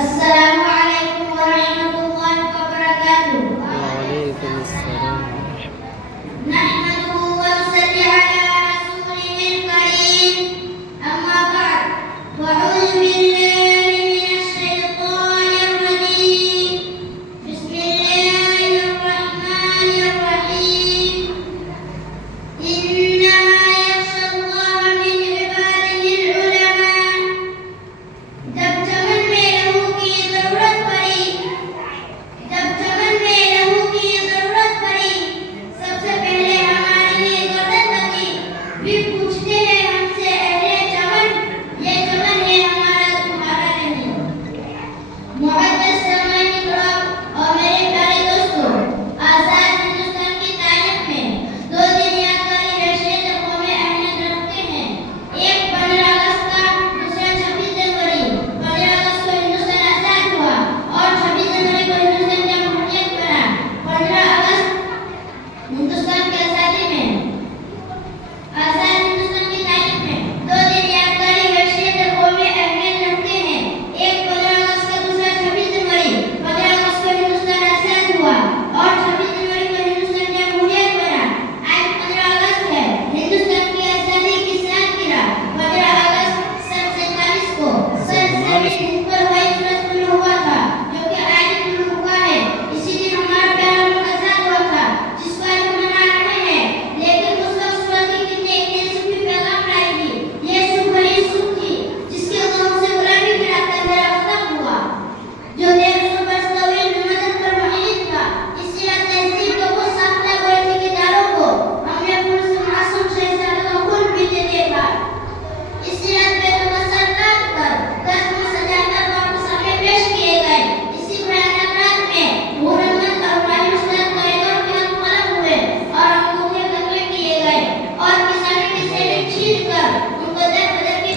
Assalamualaikum warahmatullahi wabarakatuh. Waalaikumsalam. Nahmaduhu wa nusalli ala rasulihil karim. Amma ba'd. Wa'udzu billahi minasy syaithanir rajim. Bismillahirrahmanirrahim. Innama yakhshallaha min ibadihil ulama. जब चमन में लहू की जरूरत पड़ी सबसे पहले हमारे लिए गर्दन लगी। फिर पूछते हैं हमसे अहले चमन, ये चमन है हमारा तुम्हारा नहीं। मुहद्दिस सामानी किराम और मेरे प्यारे दोस्तों, आजाद हिंदुस्तान की तारीख में दो दिन यादगारी हैसियत कौमें अहमियत रखते हैं। एक 15 अगस्त का, दूसरा 26 जनवरी। 15 अगस्त को हिंदुस्तान आजाद हुआ और 26 जनवरी को हिंदुस्तान जमहूरियत बना। 15 अगस्त हिंदुस्तान की आजादी में, आजाद हिंदुस्तान की तारीख में दो दिन यादगारी हैसियत कौमें अहमियत रखते हैं। एक 15 अगस्त का, दूसरा 26 जनवरी। 15 अगस्त को हिंदुस्तान आजाद हुआ और 26 जनवरी को हिंदुस्तान जमहूरियत बना। आज 15 अगस्त है, हिंदुस्तान की आजादी की सालगिरह। 15 अगस्त सन 47 को हिंद पर हवाई सूरज शुरू हुआ था, जो कि आज शुरू हुआ है। इसी दिन हमारा प्यारा मुल्क आजाद हुआ था, जिसको आज हम मना रहे हैं। लेकिन उस वक्त सूरज की किरणें इतने सुखी पैगाम लाएगी। ये सुख भरी सुख थी जिसके गम से गुलामी गिराकर मेरा वतन हुआ, जो देशों पर तवील मदद पर मुहित था। इसी रात तहसील के वो साफला गए ठेकेदारों को हमने फूल से मासूम शहजादों का खून पीते देखा। इसी रात बेटों का सर काट कर दस में सजाकर वापस हमें पेश किए गए। इसी भयानक रात में हुरमत और मायूस कलेजों के कलम हुए और अंगूठे कतले किए गए और किसानों की सैनिक छीन कर उनको दर बदर की